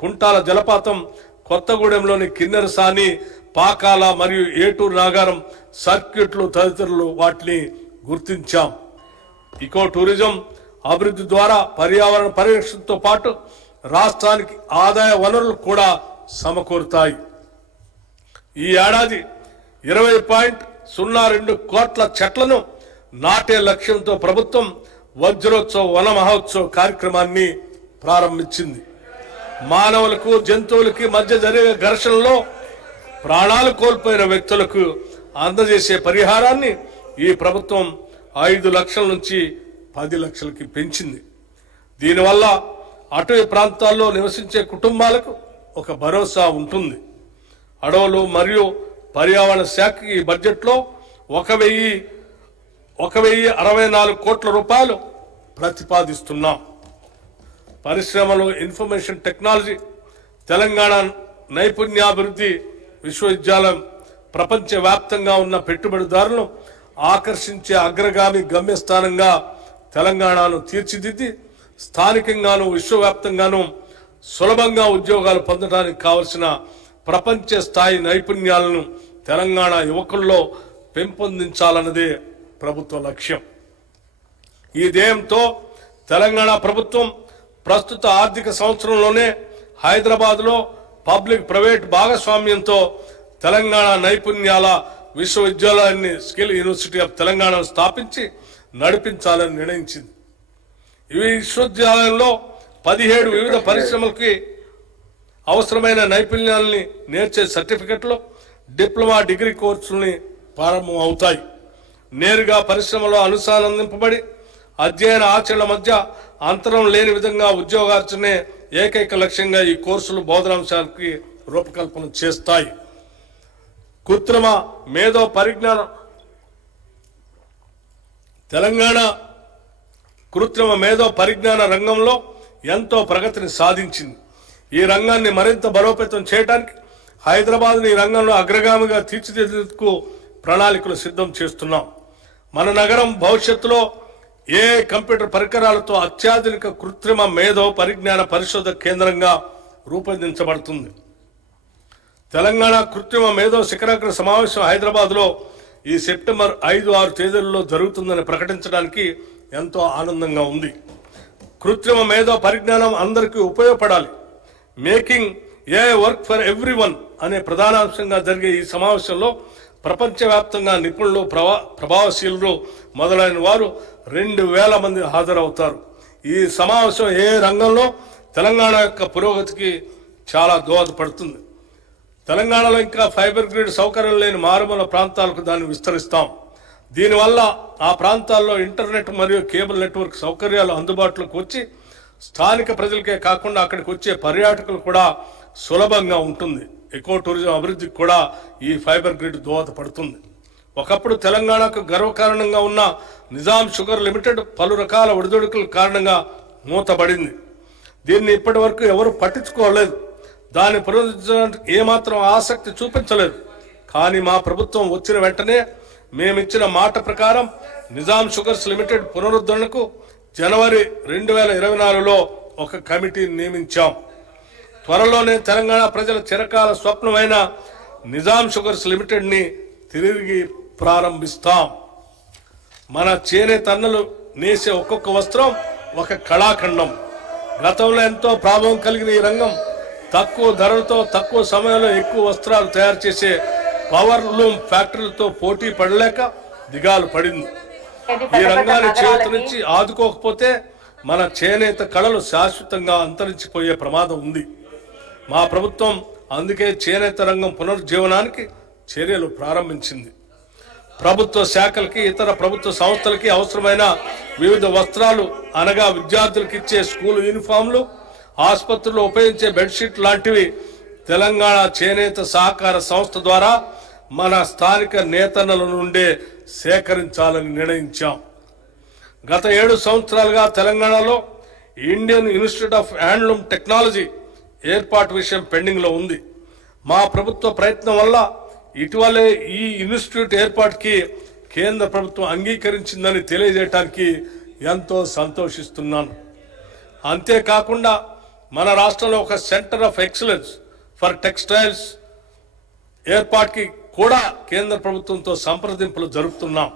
కుంటాల జలపాతం, కొత్తగూడెంలోని కిన్నెరసాని, పాకాల మరియు ఏటూరు నాగారం సర్క్యూట్లు తదితరులు వాటిని గుర్తించాం. ఇకో టూరిజం అభివృద్ధి ద్వారా పర్యావరణ పరిరక్షణతో పాటు రాష్ట్రానికి ఆదాయ వనరులు కూడా సమకూరుతాయి. ఈ ఏడాది 20.02 కోట్ల చెట్లను నాటే లక్ష్యంతో ప్రభుత్వం వజ్రోత్సవ వన మహోత్సవ కార్యక్రమాన్ని ప్రారంభించింది. మానవులకు జంతువులకి మధ్య జరిగే ఘర్షణలో ప్రాణాలు కోల్పోయిన వ్యక్తులకు అందజేసే పరిహారాన్ని ఈ ప్రభుత్వం 5 లక్షల నుంచి 10 లక్షలకి పెంచింది. దీనివల్ల అటవీ ప్రాంతాల్లో నివసించే కుటుంబాలకు ఒక భరోసా ఉంటుంది. అడవులు మరియు పర్యావరణ శాఖకి ఈ బడ్జెట్లో 1,064 కోట్ల రూపాయలు ప్రతిపాదిస్తున్నాం. పరిశ్రమలు, ఇన్ఫర్మేషన్ టెక్నాలజీ, తెలంగాణ నైపుణ్యాభివృద్ధి విశ్వవిద్యాలయం ప్రపంచవ్యాప్తంగా ఉన్న పెట్టుబడిదారులను ఆకర్షించే అగ్రగామి గమ్యస్థానంగా తెలంగాణను తీర్చిదిద్ది స్థానికంగాను విశ్వవ్యాప్తంగాను సులభంగా ఉద్యోగాలు పొందడానికి కావలసిన ప్రపంచ స్థాయి నైపుణ్యాలను తెలంగాణ యువకుల్లో పెంపొందించాలన్నదే ప్రభుత్వ లక్ష్యం. ఈ ధ్యేయంతో తెలంగాణ ప్రభుత్వం ప్రస్తుత ఆర్థిక సంవత్సరంలోనే హైదరాబాద్లో పబ్లిక్ ప్రైవేట్ భాగస్వామ్యంతో తెలంగాణ నైపుణ్యాల విశ్వవిద్యాలయాన్ని స్కిల్ యూనివర్సిటీ ఆఫ్ తెలంగాణను స్థాపించి నడిపించాలని నిర్ణయించింది. ఈ విశ్వవిద్యాలయంలో 17 వివిధ పరిశ్రమలకి అవసరమైన నైపుణ్యాలని నేర్చే సర్టిఫికెట్లు, డిప్లొమా, డిగ్రీ కోర్సుల్ని ప్రారంభం అవుతాయి. నేరుగా పరిశ్రమలో అనుసంధానింపబడి అధ్యయన ఆచరణ మధ్య అంతరం లేని విధంగా ఉద్యోగార్జనే ఏకైక లక్ష్యంగా ఈ కోర్సులు బోధనాంశాలకి రూపకల్పన చేస్తాయి. కృత్రిమ మేధో పరిజ్ఞానం తెలంగాణ కృత్రిమ మేధో పరిజ్ఞాన రంగంలో ఎంతో ప్రగతిని సాధించింది. ఈ రంగాన్ని మరింత బలోపేతం చేయడానికి హైదరాబాద్ని ఈ రంగంలో అగ్రగామిగా తీర్చిదిద్దేందుకు ప్రణాళికలు సిద్ధం చేస్తున్నాం. మన నగరం భవిష్యత్తులో ఏ కంప్యూటర్ పరికరాలతో అత్యాధునిక కృత్రిమ మేధో పరిజ్ఞాన పరిశోధక కేంద్రంగా రూపొందించబడుతుంది. తెలంగాణ కృత్రిమ మేధో శిఖరాగ్ర సమావేశం హైదరాబాద్లో ఈ సెప్టెంబర్ 5-6 తేదీలలో జరుగుతుందని ప్రకటించడానికి ఎంతో ఆనందంగా ఉంది. కృత్రిమ మేధో పరిజ్ఞానం అందరికీ ఉపయోగపడాలి. Making a work for everyone అనే ప్రధానాంశంగా జరిగే ఈ సమావేశంలో ప్రపంచవ్యాప్తంగా నిపుణులు, ప్రభావశీలులు మొదలైన వారు 2,000 మంది హాజరవుతారు. ఈ సమావేశం ఏ రంగంలో తెలంగాణ యొక్క పురోగతికి చాలా దోహదపడుతుంది. తెలంగాణలో ఇంకా ఫైబర్ గ్రిడ్ సౌకర్యం లేని మారుమూల ప్రాంతాలకు దాన్ని విస్తరిస్తాం. దీనివల్ల ఆ ప్రాంతాల్లో ఇంటర్నెట్ మరియు కేబుల్ నెట్వర్క్ సౌకర్యాలు అందుబాటులోకి వచ్చి స్థానిక ప్రజలకే కాకుండా అక్కడికి వచ్చే పర్యాటకులు కూడా సులభంగా ఉంటుంది. ఎకో టూరిజం అభివృద్ధికి కూడా ఈ ఫైబర్ గ్రిడ్ దోహదపడుతుంది. ఒకప్పుడు తెలంగాణకు గర్వకారణంగా ఉన్న నిజాం షుగర్ లిమిటెడ్ పలు రకాల ఒడిదుడుకుల కారణంగా మూతబడింది. దీన్ని ఇప్పటి వరకు ఎవరు పట్టించుకోలేదు. దాన్ని పునరుద్ధరించడానికి ఏమాత్రం ఆసక్తి చూపించలేదు. కానీ మా ప్రభుత్వం వచ్చిన వెంటనే మేమిచ్చిన మాట ప్రకారం నిజాం షుగర్స్ లిమిటెడ్ పునరుద్ధరణకు జనవరి 2024లో ఒక కమిటీని నియమించాం. త్వరలోనే తెలంగాణ ప్రజల చిరకాల స్వప్నమైన నిజాం షుగర్స్ లిమిటెడ్ని తిరిగి ప్రారంభిస్తాం. మన చేనేత అన్నలు నేసే ఒక్కొక్క వస్త్రం ఒక కళాఖండం. గతంలో ఎంతో ప్రాభవం కలిగిన ఈ రంగం తక్కువ ధరలతో తక్కువ సమయంలో ఎక్కువ వస్త్రాలు తయారు చేసే పవర్ లూమ్ ఫ్యాక్టరీలతో పోటీ పడలేక దిగాలు పడింది. ఈ రంగాన్ని చేతి నుంచి ఆదుకోకపోతే మన చేనేత కళలు శాశ్వతంగా అంతరించిపోయే ప్రమాదం ఉంది. మా ప్రభుత్వం అందుకే చేనేత రంగం పునరుజ్జీవనానికి చర్యలు ప్రారంభించింది. ప్రభుత్వ శాఖలకి, ఇతర ప్రభుత్వ సంస్థలకి అవసరమైన వివిధ వస్త్రాలు అనగా విద్యార్థులకు ఇచ్చే స్కూల్ యూనిఫామ్లు, ఆసుపత్రుల్లో ఉపయోగించే బెడ్షీట్ లాంటివి తెలంగాణ చేనేత సహకార సంస్థ ద్వారా మన స్థానిక నేతన్నల నుండే సేకరించాలని నిర్ణయించాం. గత 7 సంవత్సరాలుగా తెలంగాణలో Indian institute of handloom technology ఏర్పాటు విషయం పెండింగ్లో ఉంది. మా ప్రభుత్వ ప్రయత్నం వల్ల ఇటీవలే ఈ ఇన్స్టిట్యూట్ ఏర్పాటుకి కేంద్ర ప్రభుత్వం అంగీకరించిందని తెలియజేయడానికి ఎంతో సంతోషిస్తున్నాను. అంతేకాకుండా మన రాష్ట్రంలో ఒక centre of excellence for textiles ఏర్పాటుకి కూడా కేంద్ర ప్రభుత్వంతో సంప్రదింపులు జరుపుతున్నాం.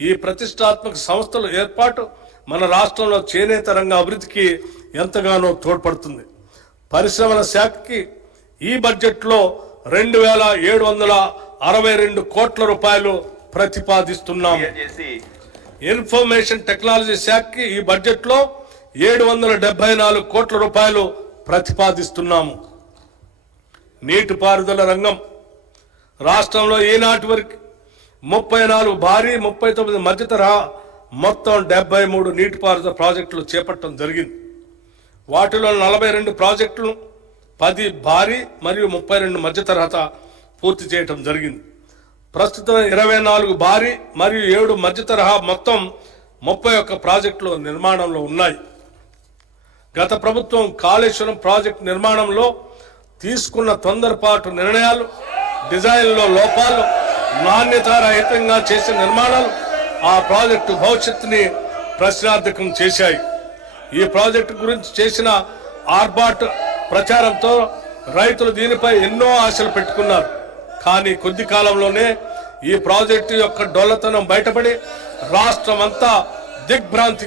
ఈ ప్రతిష్టాత్మక సంస్థల ఏర్పాటు మన రాష్ట్రంలో చేనేత రంగ అభివృద్ధికి ఎంతగానో తోడ్పడుతుంది. పరిశ్రమల శాఖకి ఈ బడ్జెట్లో 2,762 కోట్ల రూపాయలు ప్రతిపాదిస్తున్నాం. ఇన్ఫర్మేషన్ టెక్నాలజీ శాఖకి ఈ బడ్జెట్లో 774 కోట్ల రూపాయలు ప్రతిపాదిస్తున్నాము. నీటిపారుదల రంగం రాష్ట్రంలో ఈనాటి వరకు 34 భారీ 39 మధ్యతరహా మొత్తం 73 నీటిపారుదల ప్రాజెక్టులు చేపట్టడం జరిగింది. వాటిలో 42 ప్రాజెక్టులు 10 భారీ మరియు 32 మధ్యతరహా పూర్తి చేయటం జరిగింది. ప్రస్తుతం 24 భారీ మరియు 7 మధ్యతరహా మొత్తం 31 ప్రాజెక్టులు నిర్మాణంలో ఉన్నాయి. గత ప్రభుత్వం కాళేశ్వరం ప్రాజెక్టు నిర్మాణంలో తీసుకున్న తొందరపాటు నిర్ణయాలు, డిజైన్లో లోపాలు, నాణ్యతారహితంగా చేసిన నిర్మాణాలు ఆ ప్రాజెక్టు భవిష్యత్తుని ప్రశ్నార్థకం చేశాయి. ఈ ప్రాజెక్టు గురించి చేసిన ఆర్బాట్ ప్రచారంతో రైతులు దీనిపై ఎన్నో ఆశలు పెట్టుకున్నారు. కానీ కొద్ది కాలంలోనే ఈ ప్రాజెక్టు యొక్క డొల్లతనం బయటపడి రాష్ట్రమంతా దిగ్భ్రాంతి